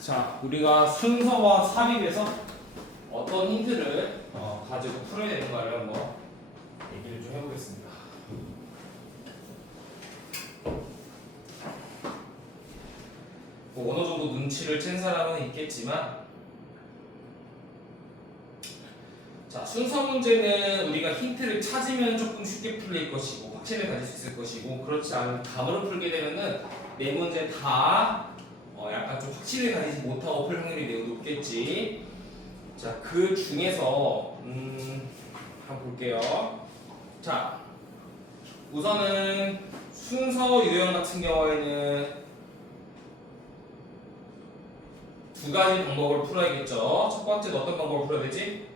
자, 우리가 순서와 삽입에서 어떤 힌트를 가지고 풀어야 되는가를 한번 얘기를 좀 해보겠습니다. 뭐 어느 정도 눈치를 챈 사람은 있겠지만, 자, 순서 문제는 우리가 힌트를 찾으면 조금 쉽게 풀릴 것이고 확신을 가질 수 있을 것이고, 그렇지 않으면 감으로 풀게 되면은 네 문제 다 약간 좀 확신을 가지지 못하고 풀 확률이 매우 높겠지. 자, 그 중에서 한번 볼게요. 자, 우선은 순서 유형 같은 경우에는 두 가지 방법으로 풀어야겠죠. 첫 번째는 어떤 방법으로 풀어야 되지?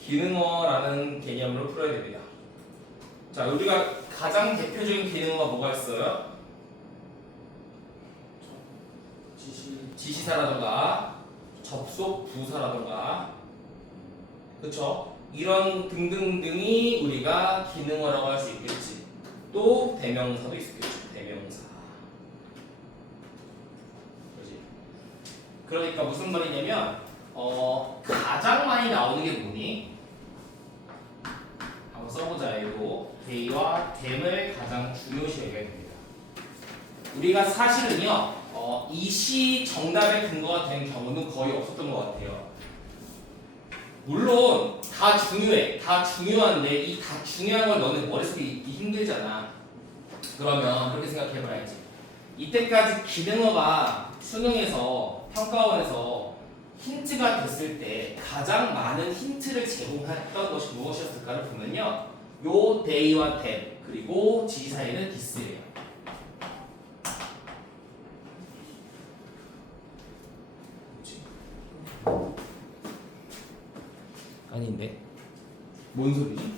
기능어라는 개념으로 풀어야 됩니다. 자, 우리가 가장 대표적인 기능어가 뭐가 있어요? 지시사라던가 접속 부사라던가, 그쵸? 이런 등등등이 우리가 기능어라고 할 수 있겠지. 또 대명사도 있겠지. 대명사. 그렇지? 그러니까 무슨 말이냐면 가장 많이 나오는 게 뭐니? 한번 써보자. 이거 they와 them을 가장 중요시 여겨야 됩니다. 우리가 사실은요 이 시 정답의 근거가 된 경우는 거의 없었던 것 같아요. 물론 다 중요해. 다 중요한데 이 다 중요한 걸 너네 머릿속에 잊기 힘들잖아. 그러면 그렇게 생각해봐야지. 이때까지 기능어가 수능에서 평가원에서 힌트가 됐을 때 가장 많은 힌트를 제공했던 것이 무엇이었을까를 보면요, 요 they와 them 그리고 지시사에는 this예요. 아닌데? 뭔 소리지?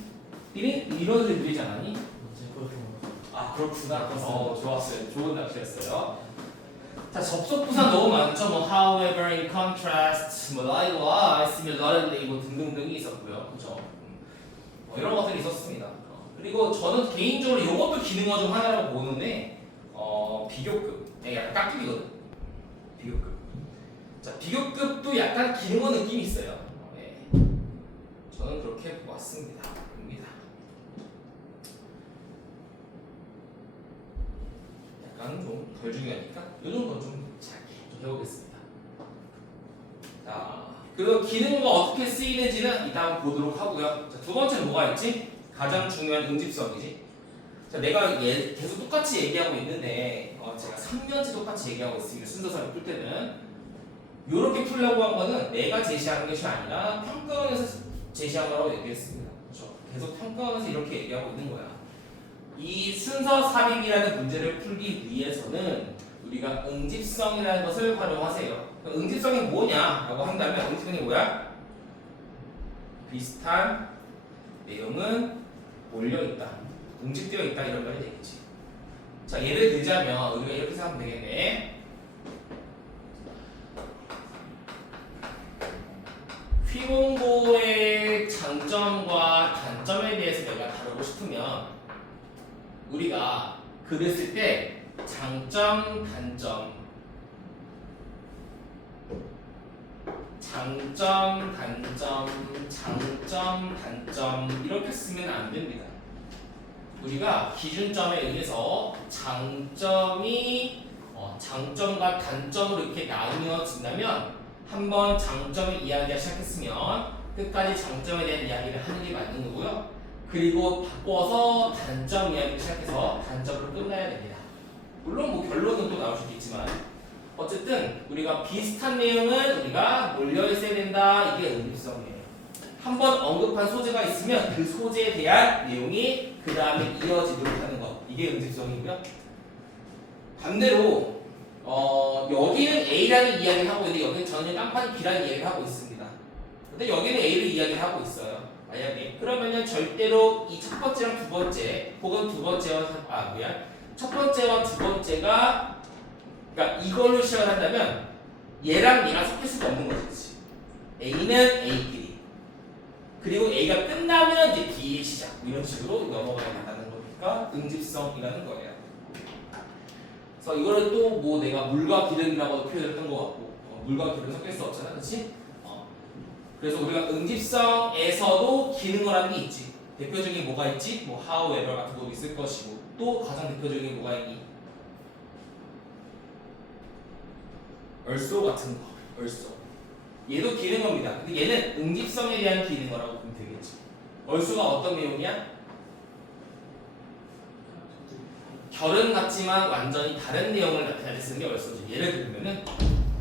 이런 소리 들리지 않았니? 아, 그렇구나. 좋았어요. 좋은 낚시였어요. 자, 접속 부사 너무 많죠. 뭐 however, in contrast, 뭐 likewise, similarly, 뭐 등등등이 있었고요. 그죠? 이런 것들이 있었습니다. 그리고 저는 개인적으로 이것도 기능어 중 하나라고 보는데 비교급. 약간 깍두기거든. 비교급. 자, 비교급도 약간 기능어 느낌이 있어요. 저는 그렇게 보았습니다. 약간 좀 덜 중요하니까 이 정도 좀 작게 좀 해보겠습니다. 자, 그 기능어가 어떻게 쓰이는지는 이따 보도록 하고요. 자, 두 번째는 뭐가 있지? 가장 중요한 응집성이지. 자, 내가 계속 똑같이 얘기하고 있는데 제가 3년째 똑같이 얘기하고 있습니다. 순서상을 풀 때는 이렇게 풀려고 한 거는 내가 제시하는 것이 아니라 평가원에서 제시한 거라고 얘기했습니다. 그렇죠? 계속 평가원에서 이렇게 얘기하고 있는 거야. 이 순서 삽입이라는 문제를 풀기 위해서는 우리가 응집성이라는 것을 활용하세요. 응집성이 뭐냐라고 한다면 응집성이 뭐야? 비슷한 내용은 몰려있다, 응집되어 있다, 이런 말이 되겠지. 자, 예를 들자면 우리가 이렇게 생각하면 되겠네. 휘공고의 장점과 단점에 대해서 내가 다루고 싶으면 우리가 그랬을 때 장점, 단점, 장점, 단점, 장점, 단점 이렇게 쓰면 안 됩니다. 우리가 기준점에 의해서 장점이 장점과 단점으로 이렇게 나누어진다면 한번 장점을 이야기하기 시작했으면 끝까지 장점에 대한 이야기를 하는 게 맞는 거고요. 그리고 바꿔서 단점 이야기를 시작해서 단점으로 끝나야 됩니다. 물론 뭐 결론은 또 나올 수 있겠지만 어쨌든 우리가 비슷한 내용은 우리가 몰려있어야 된다. 이게 응집성이에요. 한번 언급한 소재가 있으면 그 소재에 대한 내용이 그 다음에 이어지도록 하는 것, 이게 응집성이고요. 반대로 여기는 A라는 이야기를 하고 있는데 여기는 전혀 딴판이 B라는 이야기를 하고 있습니다. 근데 여기는 A를 이야기를 하고 있어요. 만약에 그러면은 절대로 이 첫 번째랑 두 번째 혹은 두 번째와 첫 번째와 두 번째가, 그러니까 이걸로 시작을 한다면 얘랑 얘가 섞일 수가 없는 거지. A는 A끼리, 그리고 A가 끝나면 이제 B의 시작, 이런 식으로 넘어가야 된다는 거니까 응집성이라는 거예요. 그래서 이거를 또 뭐 내가 물과 기름이라고 표현을 했던 것 같고 물과 기름 섞일 수 없잖아, 그렇지? 그래서 우리가 응집성에서도 기능어라는 게 있지. 대표적인 뭐가 있지? 뭐 however 같은 것도 있을 것이고 또 가장 대표적인 뭐가 있니? also 같은 거, also. 얘도 기능어입니다. 근데 얘는 응집성에 대한 기능어라고 보면 되겠지. also가 어떤 내용이야? 결은 같지만 완전히 다른 내용을 나타낼 때 쓰는 게 also지. 예를 들면은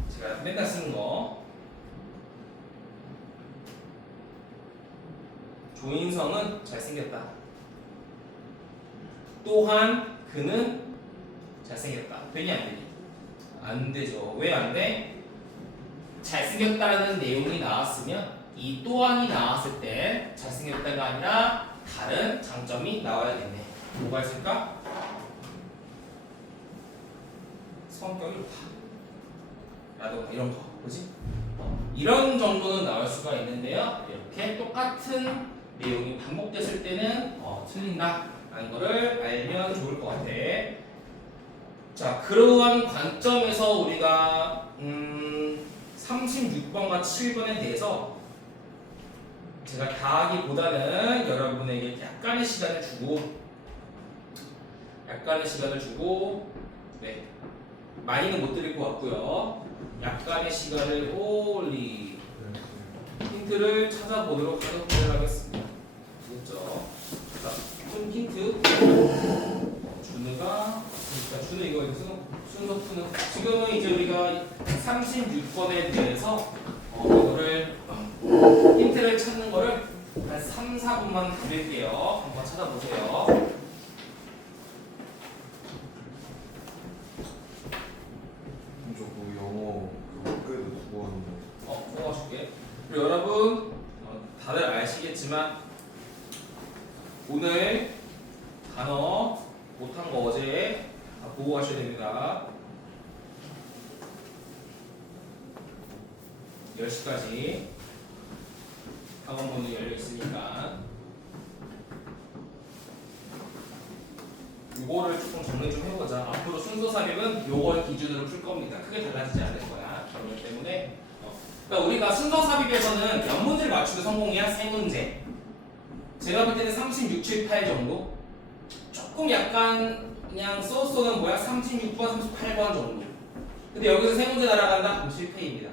제가 맨날 쓰는 거 조인성은 잘생겼다. 또한 그는 잘생겼다. 되니 안 되니? 안 되죠. 왜 안 돼? 잘생겼다라는 내용이 나왔으면 이 또한이 나왔을 때 잘생겼다가 아니라 다른 장점이 나와야겠네. 뭐가 있을까? 성격이 좋다 라든가 이런 거, 그지? 이런 정도는 나올 수가 있는데요. 이렇게 똑같은 내용이 반복됐을 때는 틀린다 라는 거를 알면 좋을 것 같아. 자, 그러한 관점에서 우리가 36번과 7번에 대해서 제가 다 하기보다는 여러분에게 약간의 시간을 주고 네, 많이는 못 드릴 것 같고요. 약간의 시간을 올리 힌트를 찾아보도록 하겠습니다. 됐죠? 자, 좀 힌트. 준우가 그러니까 준우 이거 순서 푸는 지금은 이제 우리가 36번에 대해서 이거를 힌트를 찾는 거를 한 3, 4분만 드릴게요. 한번 찾아보세요. 저거 영어 그거에도 두고 하는데. 뽑아줄게. 그리고 여러분 다들 아시겠지만 오늘 단어 못한 거 어제 다 보고 가셔야 됩니다. 10시까지 학원 문이 열려 있으니까 이거를 조금 정리 좀 해보자. 앞으로 순서 삽입은 요걸 기준으로 풀 겁니다. 크게 달라지지 않을 거야. 그렇기 때문에 그러니까 우리가 순서 삽입에서는 몇 문제를 맞추면 성공이야? 3문제. 제가 볼 때는 36, 7, 8 정도. 조금 약간 그냥 쏘는 뭐야? 36번, 38번 정도. 근데 여기서 3문제 날아간다? 그럼 실패입니다.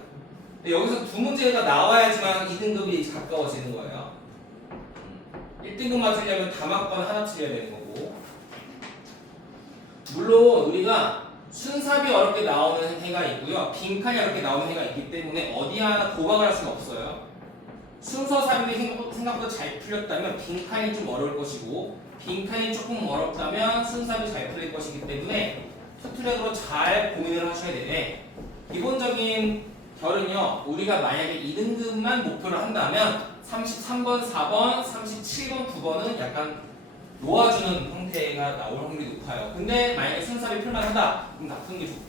근데 여기서 2문제가 나와야지만 2등급이 가까워지는 거예요. 1등급 맞추려면 다막번 하나 틀려야 되는 거고. 물론 우리가 순삽이 어렵게 나오는 해가 있고요. 빈칸이 어렵게 나오는 해가 있기 때문에 어디 하나 도박을 할 수는 없어요. 순서 삽입이 생각보다 잘 풀렸다면 빈칸이 좀 어려울 것이고 빈칸이 조금 어렵다면 순삽이 잘 풀릴 것이기 때문에 투트랙으로 잘 고민을 하셔야 되네. 기본적인 결은요. 우리가 만약에 2등급만 목표를 한다면 33번, 4번, 37번, 9번은 약간 놓아주는 형태가 나올 확률이 높아요. 근데 만약에 순삽이 풀만하다 그럼 다 푸는 게 좋고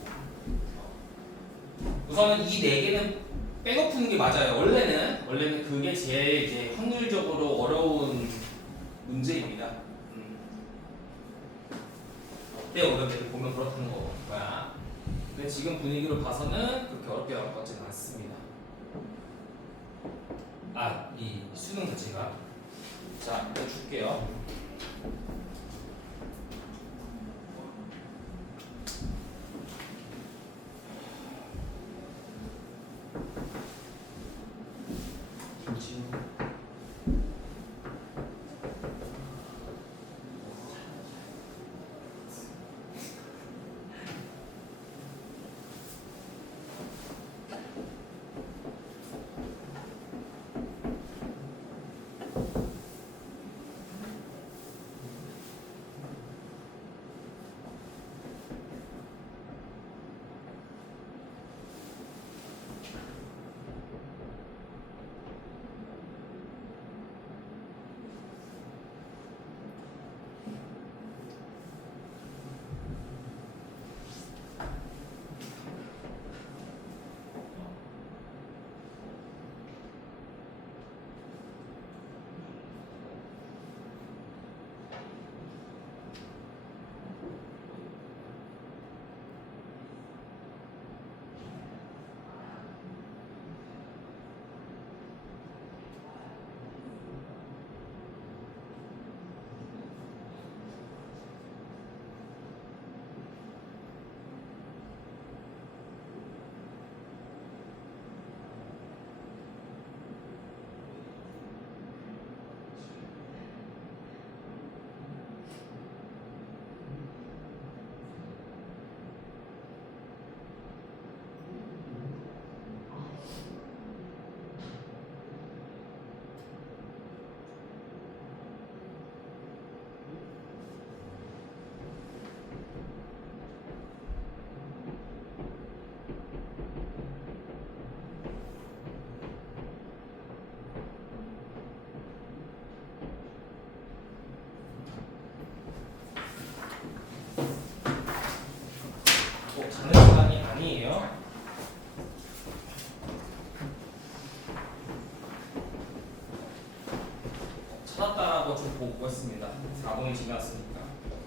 우선은 이 4개는 빼고 푸는 게 맞아요. 원래는 그게 제일 이제 확률적으로 어려운 문제입니다. 어때 어렵게 보면 그렇다는 거야. 근데 지금 분위기로 봐서는 그렇게 어렵게 나올 것 같지는 않습니다. 이 수능 자체가 자 일단 줄게요. 잠깐만요. 찾았다라고 좀 보고 있습니다. 4분이 지났으니까.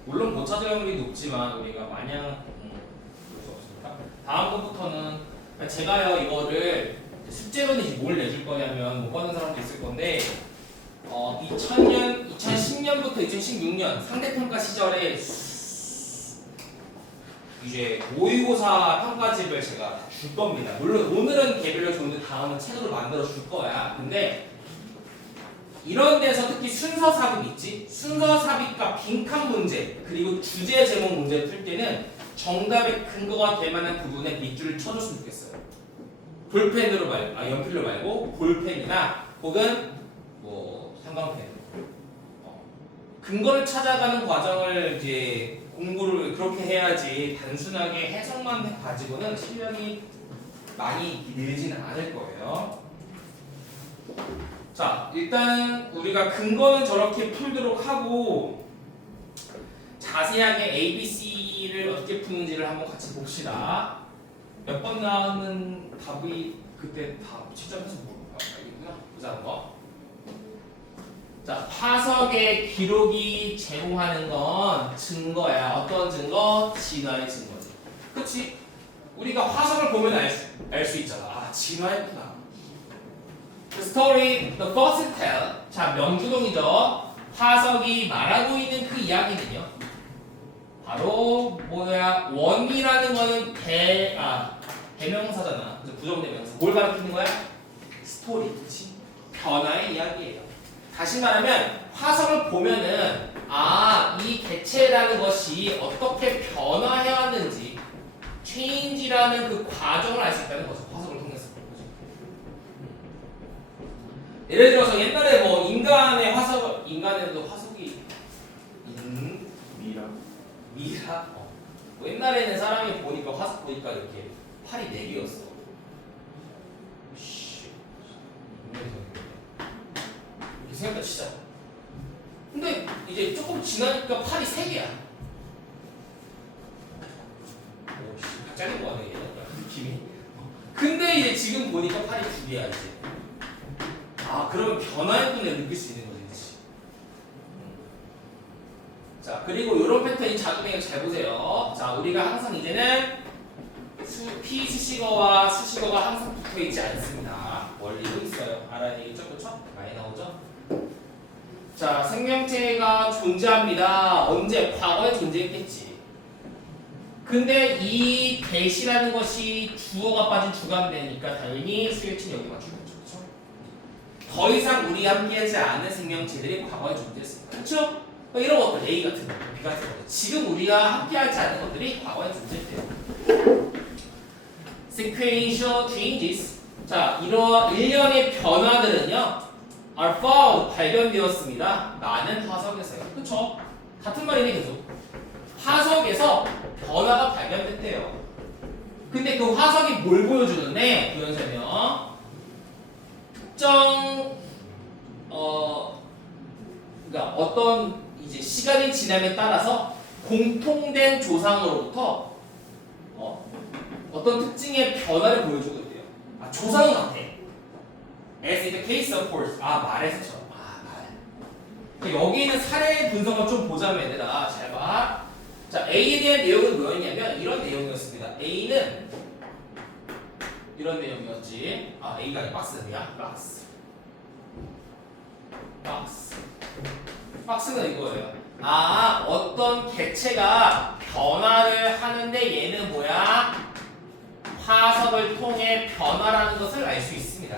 물론 못 찾을 확률이 높지만 우리가 마냥 볼 수 없으니까. 다음번부터는 제가요 이거를 숙제로는 이제 뭘 내줄 거냐면 못 받는 사람도 있을 건데 2010년부터 2016년 상대평가 시절에 이제 모의고사 평가집을 제가 줄 겁니다. 물론 오늘은 개별로 줬는데 다음은 책으로 만들어 줄 거야. 근데 이런 데서 특히 순서 삽입 있지? 순서 삽입과 빈칸 문제 그리고 주제 제목 문제를 풀 때는 정답의 근거가 될 만한 부분에 밑줄을 쳐줬으면 좋겠어요. 볼펜으로 말고 연필로 말고 볼펜이나 혹은 뭐 형광펜 근거를 찾아가는 과정을 이제 공부를 그렇게 해야지 단순하게 해석만 가지고는 실력이 많이 늘지는 않을 거예요. 자, 일단 우리가 근거는 저렇게 풀도록 하고 자세하게 ABC를 어떻게 푸는지를 한번 같이 봅시다. 몇 번 나오는 답이 그때 다 채점해서 알겠구나. 보자는 거. 자, 화석의 기록이 제공하는 건 증거야. 어떤 증거? 진화의 증거지. 그렇지? 우리가 화석을 보면 알 수 있잖아. 아, 진화했구나. The story, the fossil tell. 자, 명주동이죠. 화석이 말하고 있는 그 이야기는요. 바로 뭐야? 원이라는 거는 대명사잖아. 부정대명사. 뭘 가르치는 거야? 스토리, 그렇지? 변화의 이야기예요. 다시 말하면 화석을 보면은 이 개체라는 것이 어떻게 변화해 왔는지 change라는 그 과정을 알 수 있다는 거죠. 화석을 통해서. 예를 들어서 옛날에 뭐 인간에도 화석이 미라? 뭐 옛날에는 사람이 보니까 화석 보니까 이렇게 팔이 4개였어. 이렇게 생각해 치자. 근데 이제 조금 지나니까 팔이 3개야. 오씨, 잘린 거 같네 얘는 느낌이. 근데 이제 지금 보니까 팔이 2개야 이제. 그러면 변화의 분을 느낄 수 있는 거지, 그치? 자, 그리고 이런 패턴이 작으면 잘 보세요. 자, 우리가 항상 이제는 피수식어와 수식어가 항상 붙어 있지 않습니다. 원리도 있어요. 알아야 되겠죠, 그렇죠? 많이 나오죠? 자, 생명체가 존재합니다. 언제? 과거에 존재했겠지. 근데 이 대시라는 것이 주어가 빠진 주관되니까 당연히 수요ችን 여기 맞추겠죠. 더 이상 우리 함께하지 않는 생명체들이 과거에 존재했습니다. 그렇죠? 이런 것들 A 같은 거, B 같은 거 지금 우리가 함께하지 않는 것들이 과거에 존재했대요. Sequential changes. 자, 이러한 일련의 변화들은요 are found, 발견되었습니다. 많은 화석에서요. 그렇죠? 같은 말이네 계속. 화석에서 변화가 발견됐대요. 근데 그 화석이 뭘 보여주는데 부연설명 특정 그러니까 어떤 이제 시간이 지남에 따라서 공통된 조상으로부터 어떤 특징의 변화를 보여주고 있대요. 조상은 같아. As in the case of horse. 말에서처럼. 말. 여기 있는 사례 분석을 좀 보자면 얘들아 잘 봐. 자, A에 대한 내용은 뭐였냐면 이런 내용이었습니다. A는 이런 내용이었지. A가 아니라 박스야. 박스는 이거예요. 어떤 개체가 변화를 하는데 얘는 뭐야? 화석을 통해 변화라는 것을 알 수 있습니다.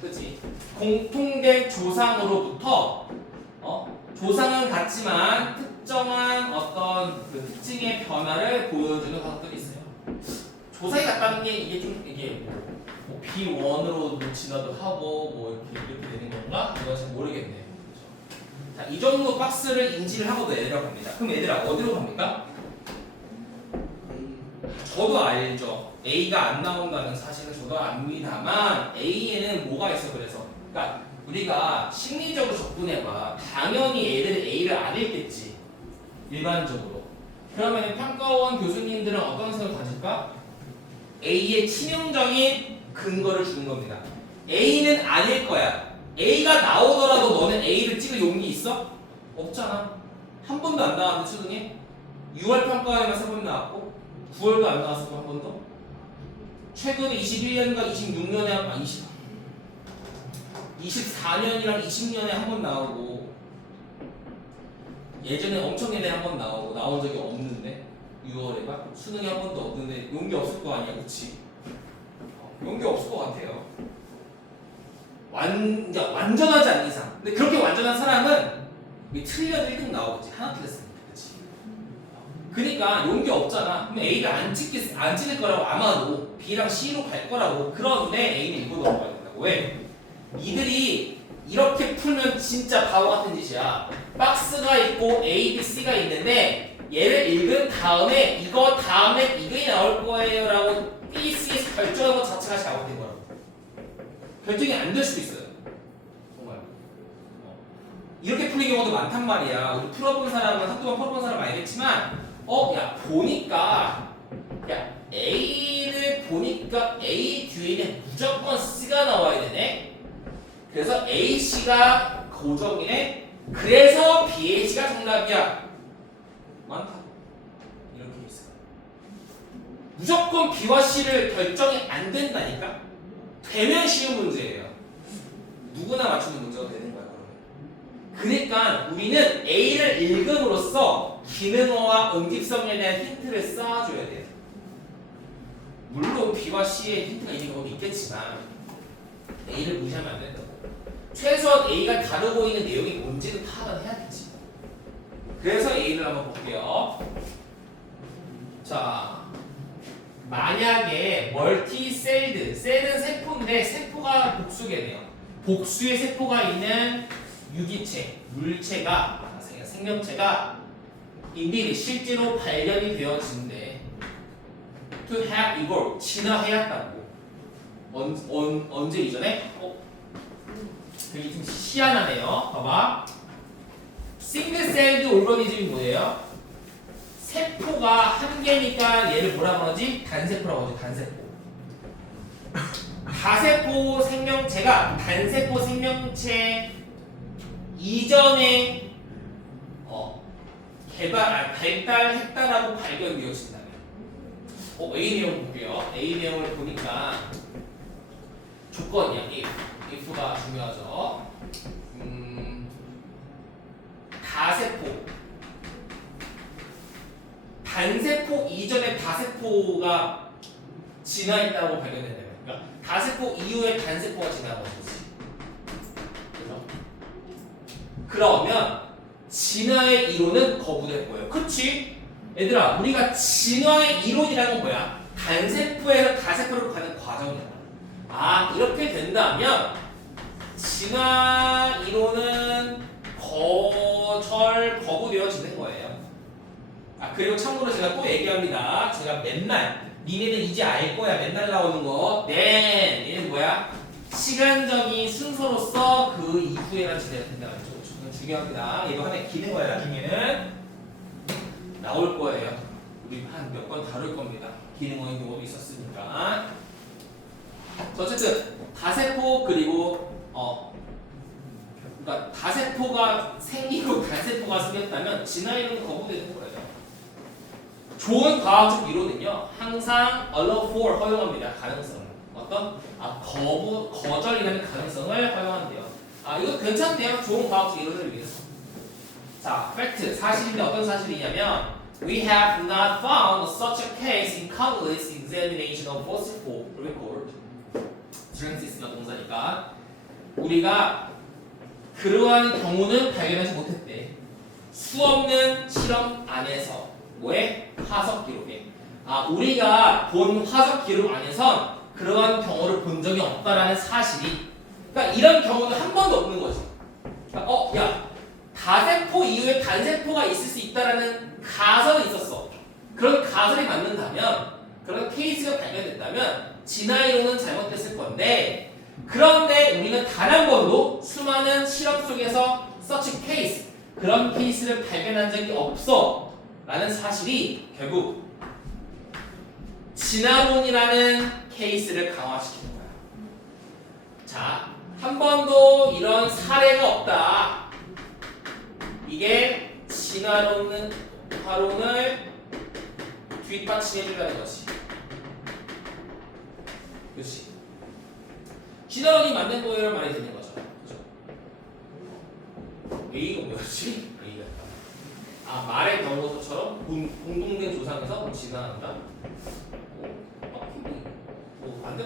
그치? 공통된 조상으로부터 조상은 같지만 특정한 어떤 그 특징의 변화를 보여주는 화석들이 있어요. 조상이 같다는 게 이게 뭐 B1으로 진화도 하고 뭐 이렇게 되는 건가? 이건 잘 모르겠네요. 자, 이 정도 박스를 인지를 하고 내려갑니다. 그럼 얘들아 어디로 갑니까? 저도 알죠. A가 안 나온다는 사실은 저도 압니다만 A에는 뭐가 있어 그래서 그러니까 우리가 심리적으로 접근해봐. 당연히 애들은 A를 안 읽겠지. 일반적으로. 그러면 평가원 교수님들은 어떤 생각을 가질까? A의 치명적인 근거를 주는 겁니다. A는 아닐 거야. A가 나오더라도 너는 A를 찍을 용기 있어? 없잖아. 한 번도 안 나왔는데 수능에 6월 평가에만 3번 나왔고 9월도 안 나왔어 한 번도. 최근에 21년과 26년에 24년이랑 20년에 한 번 나오고 예전에 엄청 예전에 한 번 나오고 나온 적이 없는데 6월에가 수능이 한 번도 없는데 용기 없을 거 아니야, 그치? 용기 없을 것 같아요. 완전하지 않는 이상. 근데 그렇게 완전한 사람은 틀려도 1등 나오겠지. 하나 틀렸으니까, 그치? 그러니까 용기 없잖아. 그럼 A를 안 찍을 거라고 아마도 B랑 C로 갈 거라고. 그런데 A는 읽고 넘어가야 된다고. 왜? 니들이 이렇게 풀면 진짜 바보 같은 짓이야. 박스가 있고 A, B, C가 있는데 얘를 읽은 다음에 이거 다음에 이게 나올 거예요 라고 B, C에서 결정한 것 자체가 잘못된 거라고. 결정이 안 될 수도 있어요. 정말. 이렇게 풀린 경우도 많단 말이야. 우리 풀어본 사람은 학교만 풀어본 사람은 알겠지만 야 보니까 야 A를 보니까 A 뒤에는 무조건 C가 나와야 되네. 그래서 A, C가 고정이네. 그래서 B, A, C가 정답이야. 많다. 이렇게 있어. 무조건 B와 C를 결정이 안 된다니까. 되면 쉬운 문제예요. 누구나 맞추는 문제가 되는 거야. 그러니까 우리는 A를 읽음으로써 기능어와 응집성에 대한 힌트를 쌓아줘야 돼요. 물론 B와 C에 힌트가 있는 경우도 있겠지만 A를 무시하면 안 된다고. 최소한 A가 다루고 있는 내용이 뭔지는 파악은 해야겠지. 그래서 A를 한번 볼게요. 자, 만약에 멀티셀드, 셀은 세포인데 세포가 복수겠네요. 복수의 세포가 있는 유기체, 물체가, 생명체가 인디리 실제로 발견이 되어진대. To have evolved, 진화해왔다고. 언제 이전에? 되게 좀 희한하네요. 봐봐. 싱글셀드 오르가니즘이 뭐예요? 세포가 한 개니까 얘를 뭐라 그러지? 단세포라고 하죠. 단세포. 다세포 생명체가 단세포 생명체 이전에 발달했다라고 발견되어진다면 A 내용 볼게요. A 내용을 보니까 조건이야. if가 중요하죠. 다세포 단세포 이전에 다세포가 진화했다고 발견된다면, 그러니까 다세포 이후에 단세포가 진화한 것이지. 그죠? 그러면 진화의 이론은 거부될 거예요. 그치? 얘들아, 우리가 진화의 이론이라는 건 뭐야? 단세포에서 다세포로 가는 과정이야. 이렇게 된다면 진화 이론은 거부되어지는 거예요. 그리고 참고로 제가 또 얘기합니다. 제가 맨날 니네는 이제 알 거야. 맨날 나오는 거. 얘는 뭐야? 시간적인 순서로서 그 이후에만 지내야 된다는 거죠. 이건 중요합니다. 이거 하나의 기능어야. 나중에는 나올 거예요. 우리 한 몇 번 다룰 겁니다. 기능어인 경우도 있었으니까. 어쨌든 다세포 그리고 그러니까 다세포가 생기고 단세포가 생겼다면 진화이론은 거부되는 거예요. 좋은 과학적 이론은요 항상 allow for 허용합니다. 가능성을 어떤 거절이라는 가능성을 허용한대요. 이거 괜찮대요. 좋은 과학적 이론을 위해서. 자, fact 사실인데 어떤 사실이냐면 we have not found such a case in countless examination of fossil record. strengths가 동사니까 우리가 그러한 경우는 발견하지 못했대. 수없는 실험 안에서 뭐에? 화석 기록에. 우리가 본 화석 기록 안에선 그러한 경우를 본 적이 없다라는 사실이. 그러니까 이런 경우는 한 번도 없는 거지. 그러니까 야, 다세포 이후에 단세포가 있을 수 있다라는 가설은 있었어. 그런 가설이 맞는다면, 그런 케이스가 발견됐다면 진화이론은 잘못됐을 건데, 그런데 우리는 단 한 번도 수많은 실험 속에서 such case, 그런 케이스를 발견한 적이 없어 라는 사실이 결국 진화론이라는 케이스를 강화시키는 거야. 자, 한 번도 이런 사례가 없다. 이게 진화론을 뒷받침해준다는 거지. 그렇지. 진화론이 만든 거예요 말이 되는 거죠. 그죠? A가 뭐였지? A가 말의 경우서처럼 공동된 조상에서 진화한다. 안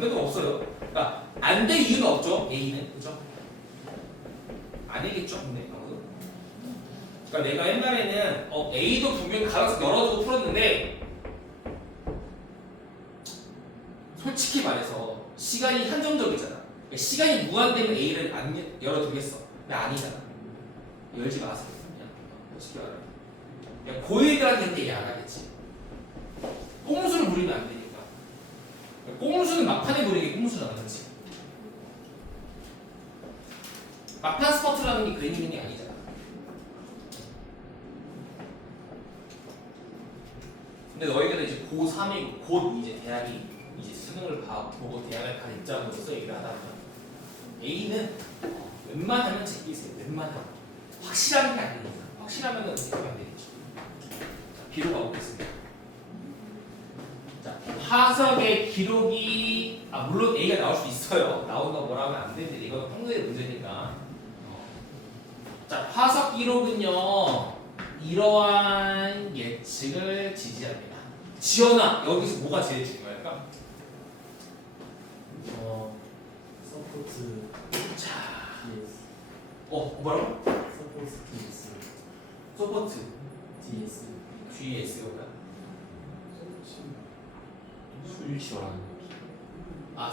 될 거 없어요. 그러니까 안 될 이유는 없죠. A는 그죠? 아니겠죠, 근데 아무도. 그러니까 내가 옛날에는 A도 분명히 가능성 열어두고 풀었는데 솔직히 말해서 시간이 한정적이잖아. 그러니까 시간이 무한되면 A를 안 열어두겠어. 근데 아니잖아. 열지 마세요. 그냥 솔직히 말해. 그냥 고일들한테 얘기 안 하겠지. 꼼수를 부리면 안 되니까. 꼼수는 막판에 부리는 게 꼼수잖아, 그렇지? 막판 스퍼트라는 게 괜히 있는 게 아니잖아. 근데 너희들은 이제 고3이고 곧 이제 대학이 이제 수능을 보고 대학을 간 입장으로서 얘기를 하다 보면 A는 웬만하면 제끼세요. 웬만하면 확실한 게 아니니까. 확실하면은 어떻게 하면 되겠죠. 자, B로 가보겠습니다. 자, 화석의 기록이 물론 A가 나올 수 있어요. 나온다고 뭐라 하면 안 되는데 이건 확률의 문제니까. 자, 화석 기록은요 이러한 예측을 지지합니다. 지연아, 여기서 뭐가 제일 중요할까? 서포트 자, DS 뭐라고? 서포트 DS 서포트 DS GS가 뭐야? 수일 지원하는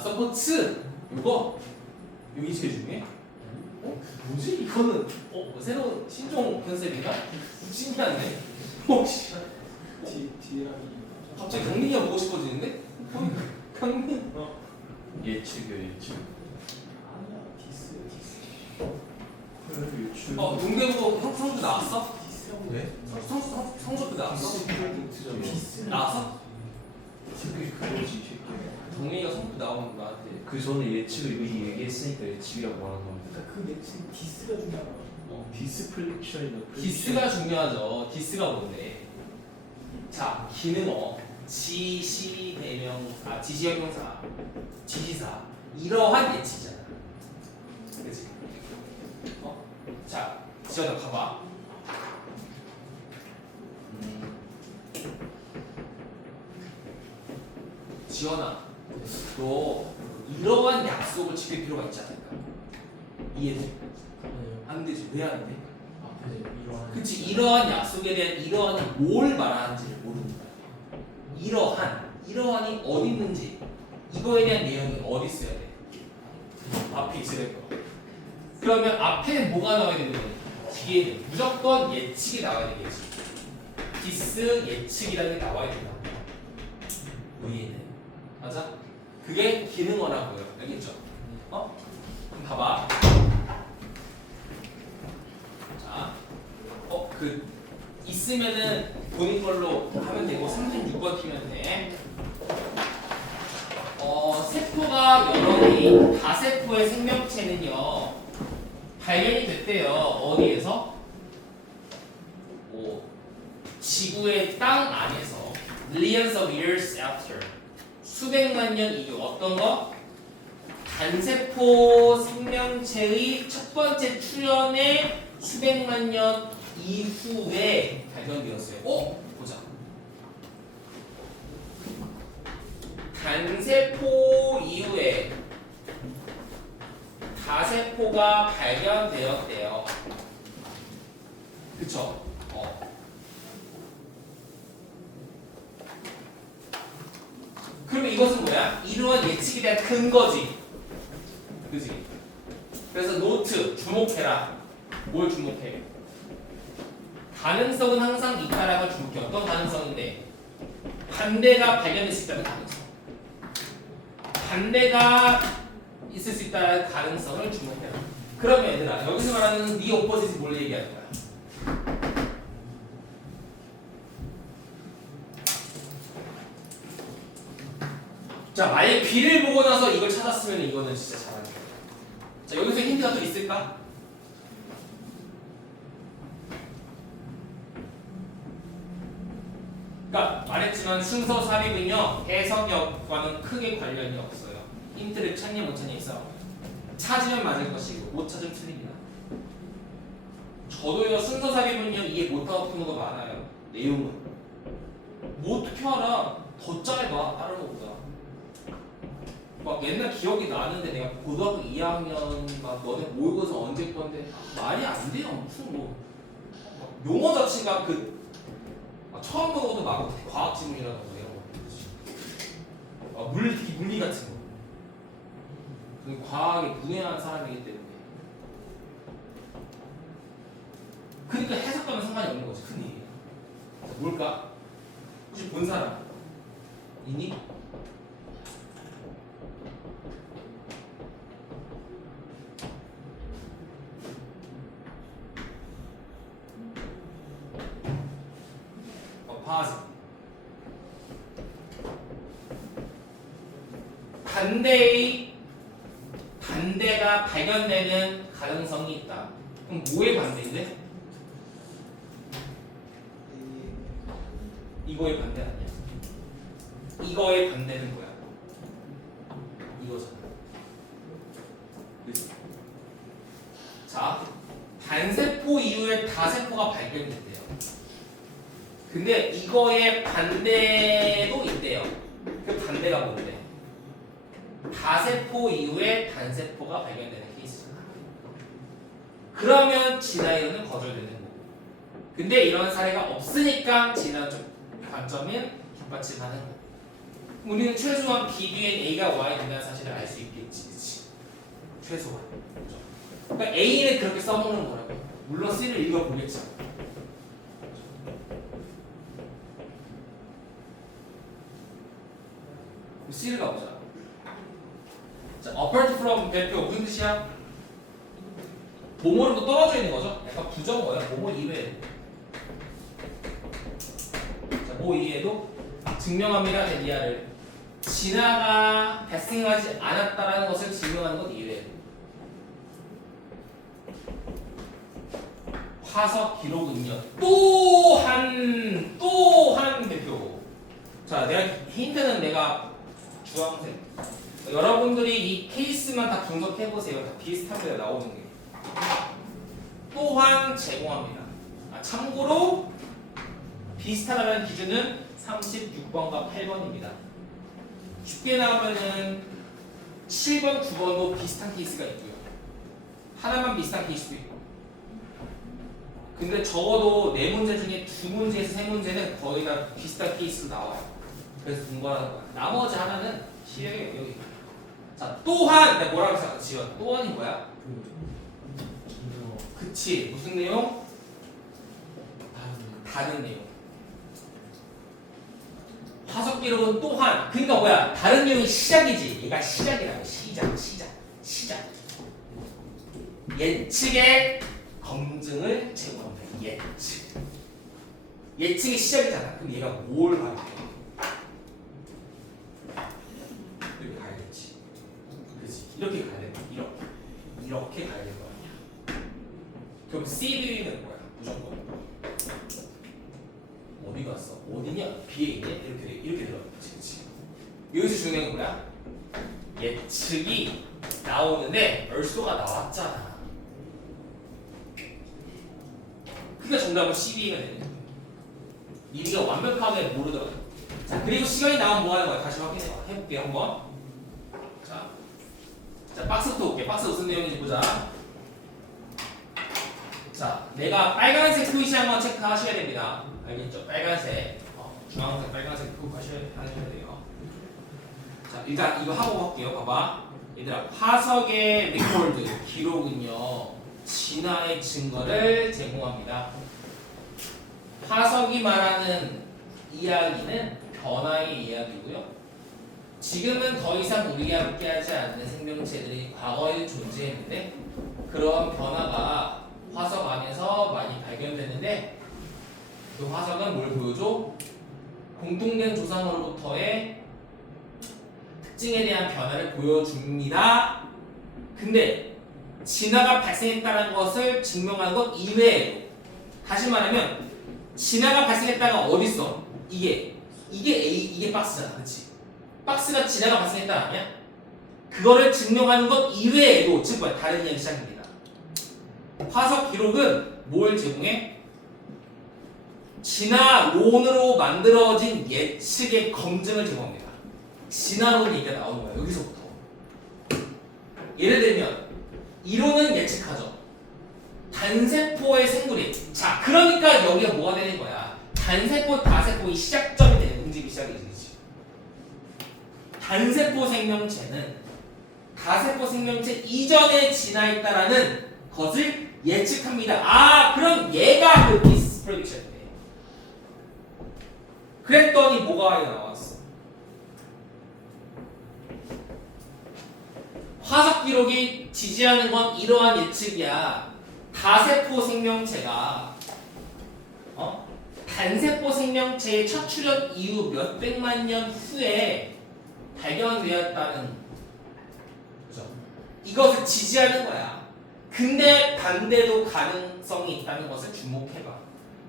서포트 이거 여기 제일 중요해? 뭐지? 이거는 새로운 신종 컨셉인가? 신기하네. 혹시 D랑 갑자기 강민이가 보고 싶어지는데? 강민. 예측이요, 예측. 아니야 디스 예측. 농대부 성적표 나왔어? 네? 성적표 나왔어? 나왔어? 새끼 그거지, 새끼. 동민이가 성적표 나오면 나한테 그 전에 예측을 이미 얘기했으니까 예측이라고 말한 겁니다. 그러니까 그 매칭 디스가 중요하다. 디스플렉션이나 디스가 중요하죠. 디스가 뭔데? 자, 기능어, 지시형용사, 지시사 이러한 예치잖아. 그렇지? 자, 지원아 봐봐. 지원아, 너 이러한 약속을 지킬 필요가 있지 않을까? 이해돼? 안 되지. 왜 안 돼? 앞에 이러한 그치, 이러한 약속에 대한 이러한이 뭘 말하는지를 모르는 거야. 이러한이 어디 있는지, 이거에 대한 내용이 어디 있어야 돼? 앞에 있어야 될 거야. 그러면 앞에는 뭐가 나와야 되는 거야? 뒤에는 무조건 예측이 나와야 되겠지. 디스 예측이라는 게 나와야 된다. 위에는 맞아? 그게 기능어라고요. 알겠죠? 그럼 봐봐. 자, 있으면은 본인 걸로 하면 되고 36번 키면 돼. 세포가 여러 개인 다세포의 생명체는요 발견이 됐대요. 어디에서? 지구의 땅 안에서 millions of years after 수백만 년 이후 어떤 거? 단세포 생명체의 첫 번째 출현의 수백만 년 이후에 발견되었어요. 보자. 단세포 이후에 다세포가 발견되었대요. 그쵸? 그러면 이것은 뭐야? 이러한 예측에 대한 근거지. 그치? 그래서 노트, 주목해라. 뭘 주목해? 가능성은 항상 있다라고 주목해. 어떤 가능성인데? 반대가 발견될 수 있다는 가능성. 반대가 있을 수 있다는 가능성을 주목해라. 그러면 얘들아, 여기서 말하는 네 오포짓이 뭘 얘기하는 거야? 자, 만약 B를 보고 나서 이걸 찾았으면 이거는 진짜 잘하는 거예요. 자, 여기서 힌트가 또 있을까? 그러니까 말했지만 순서 삽입은요 해석력과는 크게 관련이 없어요. 힌트를 찾냐 못 찾냐 있어. 찾으면 맞을 것이고 못 찾으면 틀립니다. 저도요 순서 삽입은요 이해 못하고 푸는 거 많아요. 내용은 뭐 어떻게 알아? 더 짧아 다른 거보다. 막 옛날 기억이 나는데 내가 고등학교 2학년 막 너네 모의고사 언제 건데 말이 안 돼요. 무슨 뭐 용어 자체가 처음 보고도 막 과학 지문이라고 이런 거 특히 물리 같은 거 그 과학에 문외한 사람이기 때문에 그러니까 해석하면 상관이 없는 거지 큰 얘기야. 뭘까? 혹시 본 사람 있니? 파세 반대가 발견되는 가능성이 있다. 그럼 뭐의 반대인데? 이거의 반대 아니야? 이거의 반대는 뭐야? 이거잖아. 그치? 자, 반세포 이후에 다세포가 발견됐대요. 근데 이거의 반대도 있대요. 그 반대가 뭔데? 다세포 이후에 단세포가 발견되는 케이스잖아. 그러면 진화이론은 거절되는 거고. 근데 이런 사례가 없으니까 진화 관점은 뒷받침하는 거고. 우리는 최소한 B 뒤엔 A가 Y에 된다는 사실을 알 수 있겠지, 그치? 최소한. 그렇죠? 그러니까 A는 그렇게 써먹는 거라고. 물론 C를 읽어보겠지. C를 가보자. 자, apart from 대표 무슨 뜻이야? 뭐뭐로부터 떨어져 있는 거죠? 약간 부정어야. 뭐뭐 이외에. 자, 뭐 이외에도 증명합니다. 데니아를 진화가 발생하지 않았다라는 것을 증명하는 것 이외에. 화석 기록은요. 또한 대표. 자, 힌트는 내가 주황색. 여러분들이 이 케이스만 다 분석해보세요. 다 비슷하게 나오는 게. 또한 제공합니다. 참고로 비슷하다는 기준은 36번과 8번입니다. 쉽게 나오면은 7번, 9번도 비슷한 케이스가 있고요. 하나만 비슷한 케이스도 있고. 근데 적어도 4문제 중에 2문제에서 3문제는 거의 다 비슷한 케이스로 나와요. 그래서 분발하는 거야. 나머지 하나는 시력의 영역이. 자, 또한 내가 뭐라고 했어? 지원. 또한이 뭐야? 그치. 무슨 내용? 다른 내용. 화석 기록은 또한. 그러니까 뭐야? 다른 내용이 시작이지. 얘가 시작이라고. 시작. 예측의 검증을 제공합니다. 예측이 시작이잖아. 그럼 얘가 뭘 말해? 이렇게 가야겠지. 그렇지. 이렇게 가야 돼. 이렇게 가야 될 거야. 그럼 CD는 뭐야? 무조건 어디 갔어? 어디냐? B에 있네. 이렇게 들어가겠지. 그렇지. 여기서 중요한 건 뭐야? 예측이 나오는데 얼수가 나왔잖아. 그러니까 정답은 CD가 되는 거야. 니가 완벽하게 모르더라도. 자, 그리고 시간이 나오면 뭐 하는 거야? 다시 해볼게 한번. 자, 박스부터 볼게. 박스 무슨 내용인지 보자. 자, 내가 빨간색 표시 한번 체크하셔야 됩니다. 알겠죠? 빨간색, 주황색, 빨간색 꼭 하셔야 돼요. 자, 일단 이거 하고 볼게요. 봐봐. 얘들아, 화석의 리콜드 기록은요 진화의 증거를 제공합니다. 화석이 말하는 이야기는 변화의 이야기고요. 지금은 더 이상 우리와 함께하지 않는 생명체들이 과거에 존재했는데 그런 변화가 화석 안에서 많이 발견되는데 그 화석은 뭘 보여줘? 공통된 조상으로부터의 특징에 대한 변화를 보여줍니다. 근데 진화가 발생했다는 것을 증명하는 것 이외에도, 다시 말하면 진화가 발생했다가 어디 있어? 이게 A, 이게 박스잖아, 그렇지? 박스가 진화가 발생했다 아니야? 그거를 증명하는 것 이외에도, 즉 뭐야? 다른 이야기 시작입니다. 화석 기록은 뭘 제공해? 진화론으로 만들어진 예측의 검증을 제공합니다. 진화론 얘기가 나오는 거야, 여기서부터. 예를 들면 이론은 예측하죠. 단세포의 생구리. 자, 그러니까 여기가 뭐가 되는 거야? 단세포, 다세포의 시작점이 되는, 움직이기 시작이 되지. 단세포 생명체는 다세포 생명체 이전에 진화했다라는 것을 예측합니다. 아, 그럼 얘가 그 디스 프레딕션이네. 그랬더니 뭐가 나왔어? 화석 기록이 지지하는 건 이러한 예측이야. 다세포 생명체가 단세포 생명체의 첫 출현 이후 몇백만 년 후에 발견되었다는, 그죠? 이것을 지지하는 거야. 근데 반대도 가능성이 있다는 것을 주목해봐.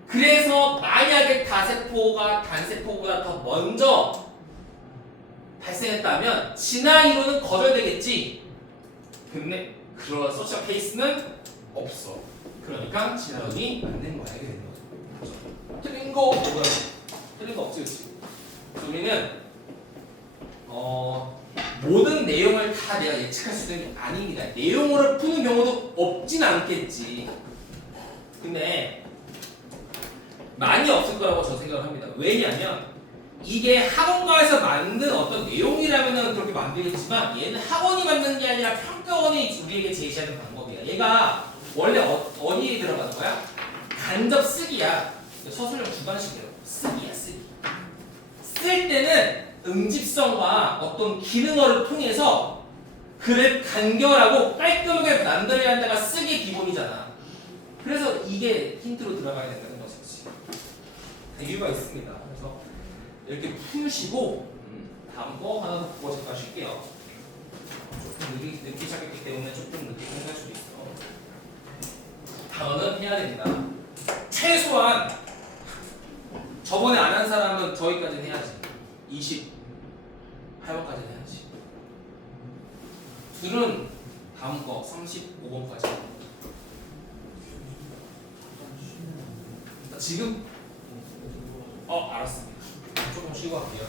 그래서 만약에 다세포가 단세포보다 더 먼저 발생했다면 진화 이론은 거절되겠지. 근데 그런 소셜 케이스는 없어. 그러니까 진화론이 맞는 거야. 이게 되는 거죠. 틀린 거 뭐야? 틀린 거 없지, 그렇지? 우리는 모든 내용을 다 내가 예측할 수 있는 게 아닙니다. 내용으로 푸는 경우도 없진 않겠지. 근데 많이 없을 거라고 저 생각을 합니다. 왜냐하면 이게 학원가에서 만든 어떤 내용이라면은 그렇게 만들겠지만, 얘는 학원이 만든 게 아니라 평가원이 우리에게 제시하는 방법이야. 얘가 원래 어디에 들어가는 거야? 간접 쓰기야. 서술형 주관식이에요. 쓰기야, 쓰기. 쓸 때는 응집성과 어떤 기능어를 통해서 글을 간결하고 깔끔하게 만들어야 한다가 쓰기 기본이잖아. 그래서 이게 힌트로 들어가야 된다는 것이지. 이유가 있습니다. 그래서 이렇게 푸시고 다음 거 하나 더 보고 잠깐 쉴게요. 조금 늦게 시작했기 때문에 조금 늦게 끝날 수도 있어. 단어는 해야 됩니다. 최소한 저번에 안 한 사람은 저기까지는 해야지. 28번까지는 해야지. 둘은 다음 거 35번까지. 지금 알았습니다. 조금 쉬고 갈게요.